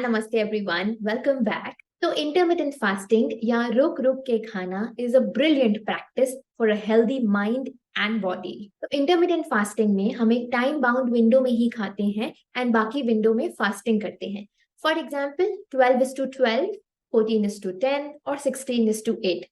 एंड नमस्ते everyone, welcome back. तो intermittent fasting या रुक रुक के खाना is a brilliant practice for a healthy mind and body. तो इंटरमिटेंट फास्टिंग में हम एक टाइम बाउंड विंडो में ही खाते हैं एंड बाकी विंडो में फास्टिंग करते हैं। फॉर एग्जाम्पल 12:12, 14:10 और 16:8,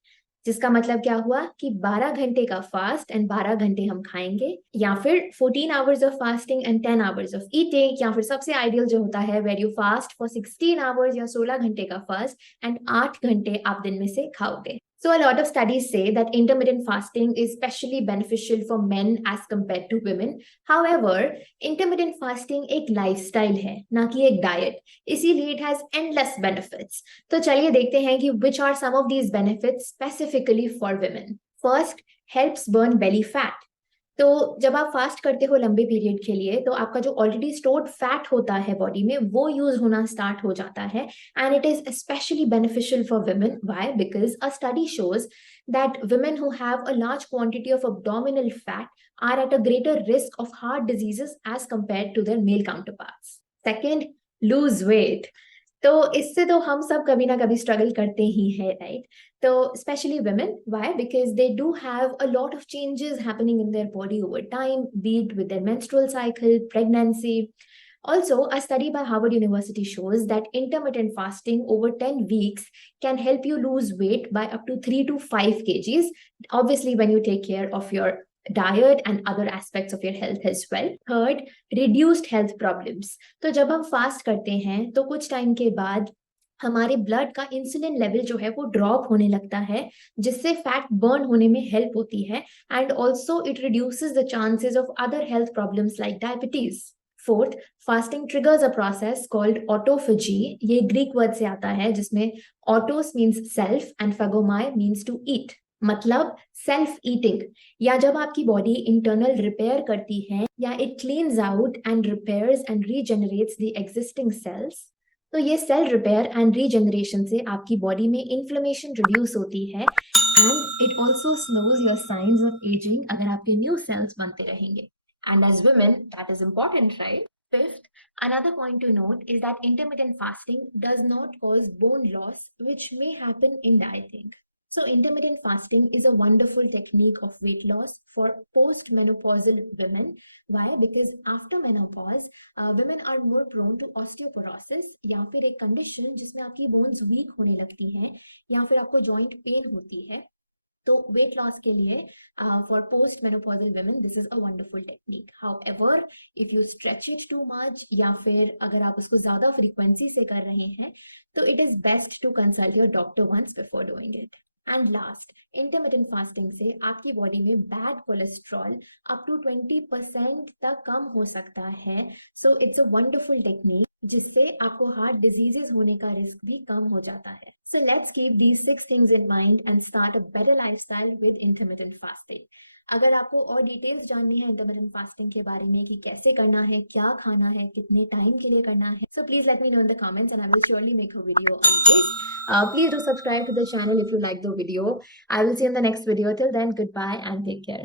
जिसका मतलब क्या हुआ कि 12 घंटे का फास्ट एंड 12 घंटे हम खाएंगे, या फिर 14 hours of fasting and 10 hours of eating, या फिर सबसे आइडियल जो होता है where you fast for 16 hours या 16 घंटे का फास्ट एंड 8 घंटे आप दिन में से खाओगे। So a lot of studies say that intermittent fasting is especially beneficial for men as compared to women. However, intermittent fasting एक lifestyle है, ना कि एक diet. इसीलिए it has endless benefits. तो चलिए देखते हैं कि which are some of these benefits specifically for women. First, helps burn belly fat. तो जब आप फास्ट करते हो लंबे पीरियड के लिए, तो आपका जो ऑलरेडी स्टोर्ड फैट होता है बॉडी में, वो यूज होना स्टार्ट हो जाता है and it is specially beneficial for women. Why? Because a study shows that women who have a large quantity of abdominal fat are at a greater risk of heart diseases as compared to their male counterparts. Second, lose weight. तो इससे तो हम सब कभी ना कभी स्ट्रगल करते ही हैं, राइट? तो specially women, why? Because they do have a lot of changes happening in their body over time, be it with their menstrual cycle, pregnancy. Also, a study by Harvard University shows that intermittent fasting over 10 weeks can help you lose weight by up to 3 to 5 kgs. Obviously, when you take care of your diet and other aspects of your health as well. Third, reduced health problems. तो जब हम फास्ट करते हैं तो कुछ टाइम के बाद हमारे ब्लड का इंसुलिन लेवल जो है वो ड्रॉप होने लगता है, जिससे फैट बर्न होने में हेल्प होती है and also it reduces the chances of other health problems like diabetes. Fourth, fasting triggers a process called autophagy. ये ग्रीक वर्ड से आता है जिसमें autos means self and phagomai means to eat, मतलब सेल्फ ईटिंग, या जब आपकी body internal repair करती है या it cleans out and repairs and regenerates the existing cells. तो ये सेल रिपेयर एंड रीजनरेशन से आपकी बॉडी में इन्फ्लेमेशन रिड्यूस होती है and it also slows your signs of aging अगर आपके न्यू सेल्स बनते रहेंगे। And as women that is important, right? Fifth, another point to note is that intermittent fasting does not cause bone loss, which may happen in dieting. So intermittent fasting is a wonderful technique of weight loss for postmenopausal women. Why? Because after menopause, women are more prone to osteoporosis, या फिर एक condition जिसमें आपकी bones weak होने लगती हैं या फिर आपको joint pain होती है। तो वेट लॉस के लिए for post menopausal women this is a wonderful technique. However, if you stretch it too much या फिर अगर आप उसको ज्यादा फ्रीक्वेंसी से कर रहे हैं, तो it is best to consult your doctor once before doing it. And last, intermittent fasting से आपकी बॉडी में बैड कोलेस्ट्रॉल अप टू 20% तक कम हो सकता है। So it's a wonderful technique जिससे आपको हार्ट डिजीजेस होने का रिस्क भी कम हो जाता है। So let's keep these 6 things in mind and start a better lifestyle with intermittent fasting. अगर आपको और डिटेल्स जाननी है इंटरमिटेंट फास्टिंग के बारे में कि कैसे करना है, क्या खाना है, कितने टाइम के लिए करना है, so please let me know in the comments and I will surely make a video on this. Please do subscribe to the channel if you like the video. I will see you in the next video. Till then, goodbye and take care.